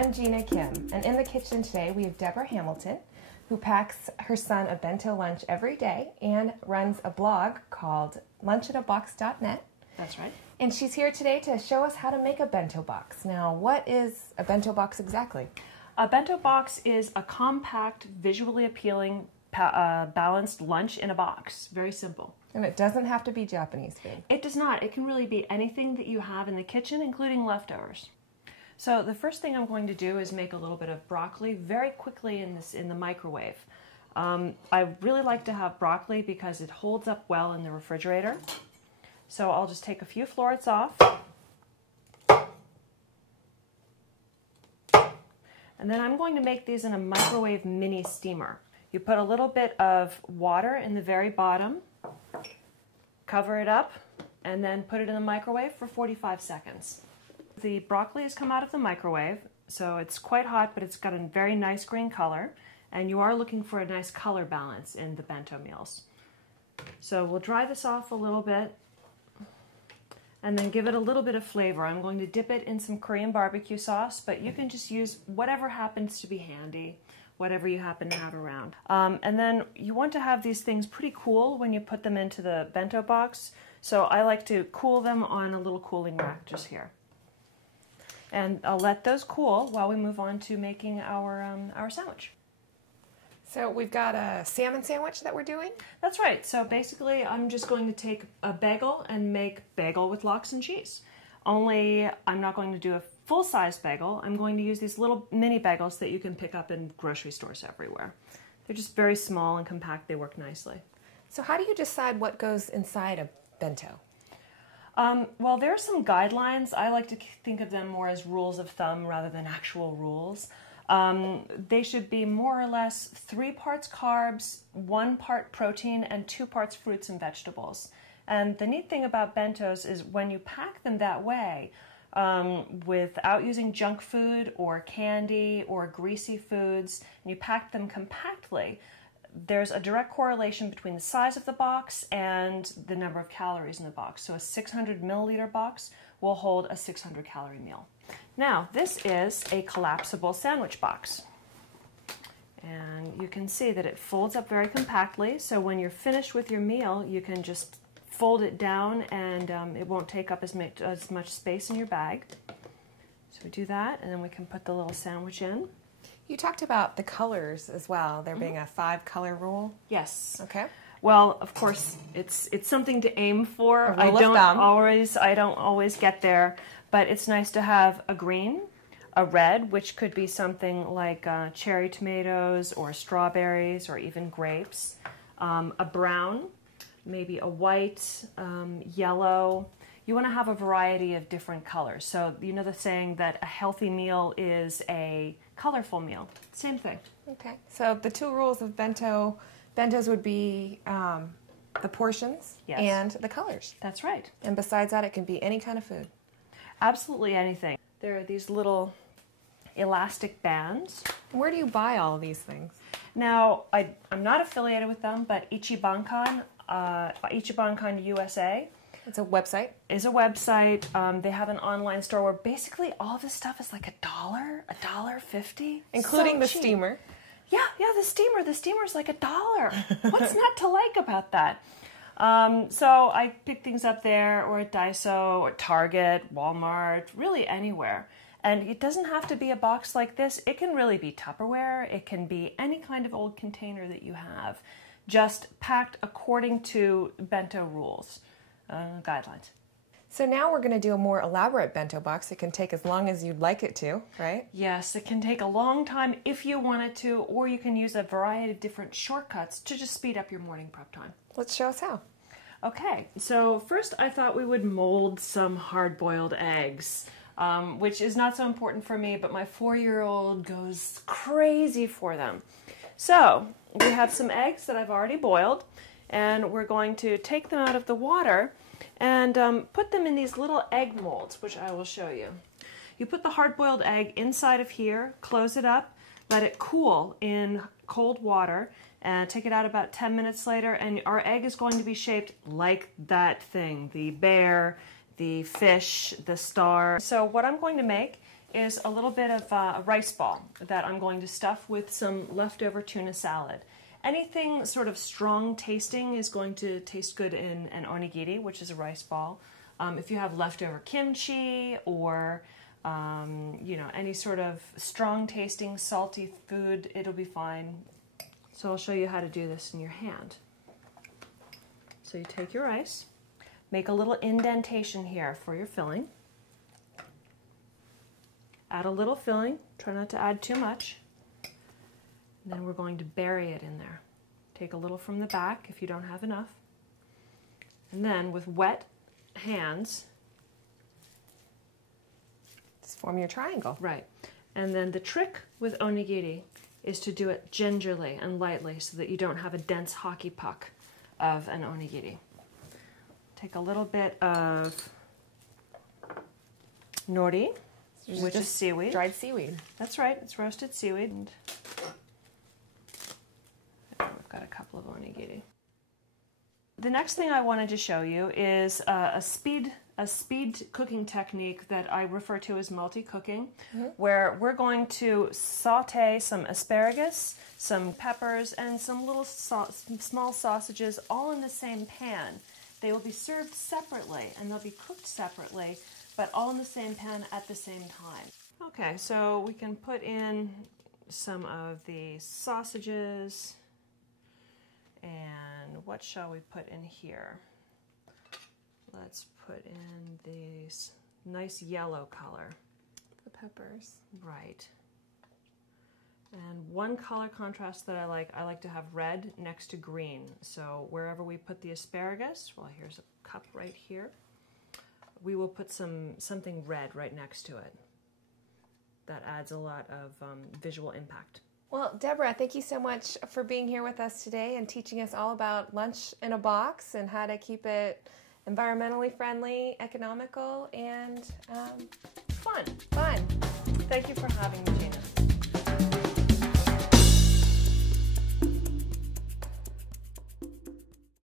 I'm Gina Kim, and in the kitchen today we have Deborah Hamilton, who packs her son a bento lunch every day and runs a blog called lunchinabox.net. That's right. And she's here today to show us how to make a bento box. Now, what is a bento box exactly? A bento box is a compact, visually appealing, balanced lunch in a box. Very simple. And it doesn't have to be Japanese food. It does not. It can really be anything that you have in the kitchen, including leftovers. So the first thing I'm going to do is make a little bit of broccoli very quickly in the microwave. I really like to have broccoli because it holds up well in the refrigerator. So I'll just take a few florets off. And then I'm going to make these in a microwave mini steamer. You put a little bit of water in the very bottom, cover it up, and then put it in the microwave for 45 seconds. The broccoli has come out of the microwave, so it's quite hot, but it's got a very nice green color, and you are looking for a nice color balance in the bento meals. So we'll dry this off a little bit, and then give it a little bit of flavor. I'm going to dip it in some Korean barbecue sauce, but you can just use whatever happens to be handy, whatever you happen to have around. And then you want to have these things pretty cool when you put them into the bento box, so I like to cool them on a little cooling rack just here. And I'll let those cool while we move on to making our sandwich. So we've got a salmon sandwich that we're doing? That's right. So basically I'm just going to take a bagel and make bagel with lox and cheese. Only I'm not going to do a full-size bagel. I'm going to use these little mini bagels that you can pick up in grocery stores everywhere. They're just very small and compact. They work nicely. So how do you decide what goes inside a bento? Well, there are some guidelines. I like to think of them more as rules of thumb rather than actual rules. They should be more or less 3 parts carbs, 1 part protein, and 2 parts fruits and vegetables. And the neat thing about bentos is when you pack them that way, without using junk food or candy or greasy foods, and you pack them compactly, there's a direct correlation between the size of the box and the number of calories in the box. So a 600 milliliter box will hold a 600 calorie meal. Now, this is a collapsible sandwich box. And you can see that it folds up very compactly, so when you're finished with your meal, you can just fold it down and it won't take up as much space in your bag. So we do that, and then we can put the little sandwich in. You talked about the colors as well, there being a 5-color rule. Yes. Okay. Well, of course, it's something to aim for. I don't always get there, but it's nice to have a green, a red, which could be something like cherry tomatoes or strawberries or even grapes, a brown, maybe a white, yellow. You want to have a variety of different colors. So you know the saying that a healthy meal is a colorful meal. Same thing. Okay. So the 2 rules of bentos would be the portions and the colors. That's right. And besides that, it can be any kind of food. Absolutely anything. There are these little elastic bands. Where do you buy all of these things? Now, I'm not affiliated with them, but Ichibankan USA. It's a website. Is a website. They have an online store where basically all of this stuff is like $1.50, including so the cheap. steamer. Yeah, the steamer. The steamer's like $1. What's not to like about that? So I pick things up there, or at Daiso, or Target, Walmart, really anywhere. And it doesn't have to be a box like this. It can really be Tupperware. It can be any kind of old container that you have, just packed according to bento rules, guidelines. So now we're going to do a more elaborate bento box. It can take as long as you'd like it to, right? Yes, it can take a long time if you want it to, or you can use a variety of different shortcuts to just speed up your morning prep time. Let's show us how. Okay, so first I thought we would mold some hard-boiled eggs, which is not so important for me, but my 4-year-old goes crazy for them. So we have some eggs that I've already boiled, and we're going to take them out of the water and put them in these little egg molds, which I will show you. You put the hard-boiled egg inside of here, close it up, let it cool in cold water, and take it out about 10 minutes later, and our egg is going to be shaped like that thing, the bear, the fish, the star. So what I'm going to make is a little bit of a rice ball that I'm going to stuff with some leftover tuna salad. Anything sort of strong tasting is going to taste good in an onigiri, which is a rice ball. If you have leftover kimchi or you know, any sort of strong tasting salty food, it'll be fine. So I'll show you how to do this in your hand. So you take your rice, make a little indentation here for your filling. Add a little filling, try not to add too much. And then we're going to bury it in there. Take a little from the back if you don't have enough. And then with wet hands, just form your triangle. Right. And then the trick with onigiri is to do it gingerly and lightly so that you don't have a dense hockey puck of an onigiri. Take a little bit of nori, which is seaweed. Dried seaweed. That's right, it's roasted seaweed. And we've got a couple of onigiri. The next thing I wanted to show you is a speed cooking technique that I refer to as multi-cooking, where we're going to saute some asparagus, some peppers, and some little small sausages all in the same pan. They will be served separately and they'll be cooked separately, but all in the same pan at the same time. Okay, so we can put in some of the sausages, and what shall we put in here? Let's put in this nice yellow color. The peppers. Right. And one color contrast that I like to have red next to green. So wherever we put the asparagus, well, here's a cup right here, we will put something red right next to it. That adds a lot of visual impact. Well, Deborah, thank you so much for being here with us today and teaching us all about lunch in a box and how to keep it environmentally friendly, economical, and fun. Thank you for having me.